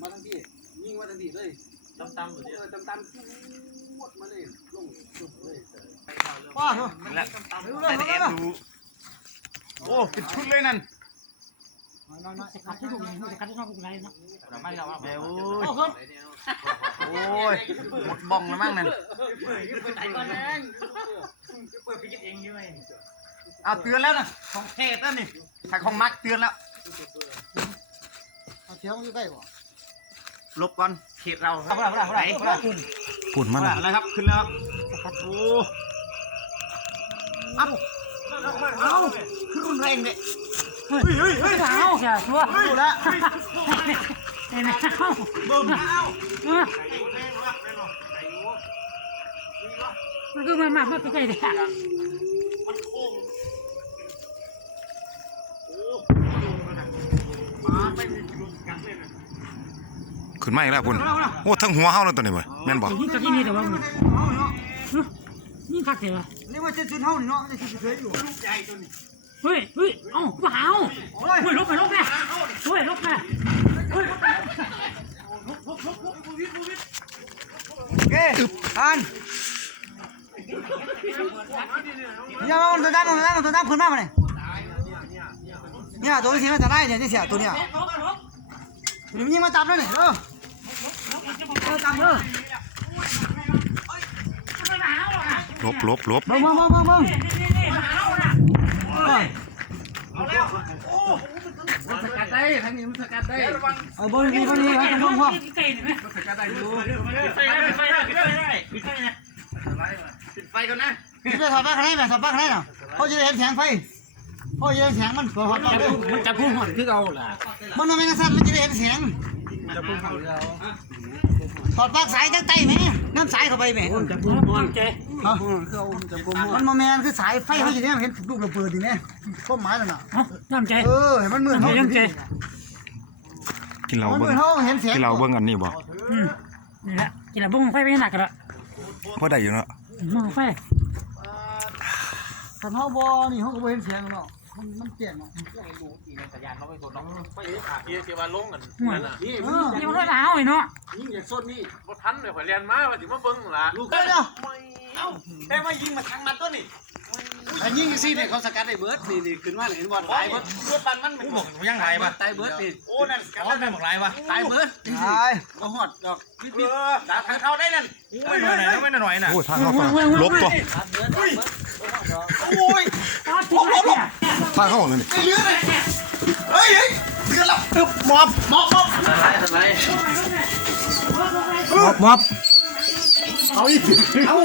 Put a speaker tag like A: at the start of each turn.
A: มาทั้งที่ยิงมาทั้งที่เลย
B: ตั้มตั้มๆ
A: เอ
B: เดี๋ยว
A: อตำตำจุดมาเลยลงจุดเลย
C: ป้าเถอะ
B: แล้วแต่เอ็มดูโอ้เป็นชุดเลยนั่น
C: น้อย
D: สกัดที่ถูกเลยสกัดที่ชอบกูไรเนาะ
B: ไม่เราเดี๋ยว
D: โอ้ครับ
B: โอ้ยหมดบ้องแล้วมั้งนั่น
A: ไอ้ก้อนแดง
D: เปิดไปกินเองใช่ไหม
B: เอาเตือนแล้วนะของเทศแล้วนี่ถ้าของมักเตือนแล้ว
C: ๆเอาเสียงอยู่ใกล้บ่
B: ลบก่อนเขตเรา
C: เอาละเอาละเอาละ
E: ปุ่นมัน
B: มาแล้วครับขึ้นแล้วครับโอ้เอาเอาขึ้นรุนแรงเลย
D: เฮ้ยเฮ้ยเฮ้ยเอาแค่ชัวร์
B: ดูแล้ว
D: เห็นไหมเอา
B: เบิ่มเอา
D: มันคือมันมากมากใกล้ๆเลย
B: มันโค้งโอ้มาไม่มีกิโลกันเลยนะ
E: ขึ้นมาอีกแล้วปุ่นโอ้ทั้งหัวเฮาแล้วตัวนี้เว้ยแม่นบ่
D: ยิ่งกับยิ่งนี่แต่ว่ามันยิ่งคักเสีย
C: นี่ว่าจะจุดเฮานี่เนาะจะจุดเฉยอยู่
B: ลูกใหญ่ตัวนี้
D: เฮ้ยเฮ้ยเอ้าว้าวเฮ้ยลบไปลบไปเฮ้ยลบไปเฮ้ยลบไป
C: โอเคอ่านอย่าเอาตัวตั้งตัวตั้งตัวตั้งขึ้นมามาเนี่ยเนี่ยตัวที่มันจะได้เนี่ยที่เสียตัวเนี่ยตัวนี้มันยิงมาจับแล้วเนี่ยเออ เออจับ
E: ลบลบลบ
C: เบิ่งเบิ่งเบิ่งเบิ่งเบิ่งเออ
A: สกัดได้ทางนี้มันสกัดได้
C: เอาบิ่งดีเบิ่งดีไว้ตรงนู้อ
D: ใกล้ๆไหม
A: สกัดได้อยู่
D: ไฟได้ไฟได้ไฟได้ไฟได้
B: ไฟก่อนนะ
C: พี่ไปถอดปลั๊กให้ไหมถอดปลั๊กให้น่ะเขาจะได้เห็นแสงไฟเขาจะเห็นแสงมัน
A: มันจะพุ่งหอนคือเอาล่ะ
C: มันไม่กระสันมันจะได้เห็นเสียง
A: จะพุ่งหอนเรา
C: ถอดปลั๊กสายตั้งใต้ไหมน้ำสายเข้าไปไหม
A: จะพุ่งหอน
D: ใจ
C: ฮะ
A: คือเอาจะพุ่งหอ
C: มันนโมแมนคือสายไฟเขาอยู่เนี่ยเห็นลูกระเบิดดีไหมข้อหมายนั่นน่ะ
D: เอ้าน้ำใจ
C: เออเห็นมันเหมือนเขา
D: น้ำใจ
E: กินเหล้า
C: มันเห
E: เบิ่
C: มื
E: ง
C: อนเขาเห็นเสียง
E: กินเหล้าเบิ่งอันนี้บ่
D: อืมนี่แหละกินแล้วบุ้งไฟไปหนักกันละ
E: พอได้อยู่เนาะ
D: บุ้งไฟ
C: คันเขาบอนี่เขาก็บ่เห็นเสียงเนาะ มันมันเจ็บเนาะ
B: สัญญาณเราไม่กดน้องไฟขาเกียร์เสียวันลงกัน
D: หัว
A: นี่
C: เออ
D: นี่มันก็หนาวไอ้เนาะ
A: ยิงอย่างส้นนี่
B: บ่ทันเลยข่อยเรียนมาว่าสิมาเบิ่งล่ะ
C: ลูกเด้อ
B: เอ้าได้มายิงมาทางมันตัวนี่
A: อันยิงซี่เนี่ยเขาสกัดได้เบิร์ดนี่นี่ขึ้นมาเห็นว่าตายเบิร์ด
B: รถปันมันมันบอกยังไงวะ
A: ตายเบิร์ดนี่
B: โอ้นั่นอ๋อได้บอกไรวะ
A: ตายเบิร์ด
C: ตาย
A: ก็หอดดอกพิษ
B: เออดาทางเข้าได้นั่นไม่หน่อยนะไม่หน่อยนะ
E: โอ้ทางเข้าฝั่งลบตัว
B: โอ้ย
D: อ๋อทิ้งแล้าเข้า
E: หเลี้อยเลยเนี่
B: เฮ้ยเฮ้ยเดือดแล้วตึ๊มอบมอบมอบ
A: มอบมอบเอา
C: อีก
D: เอา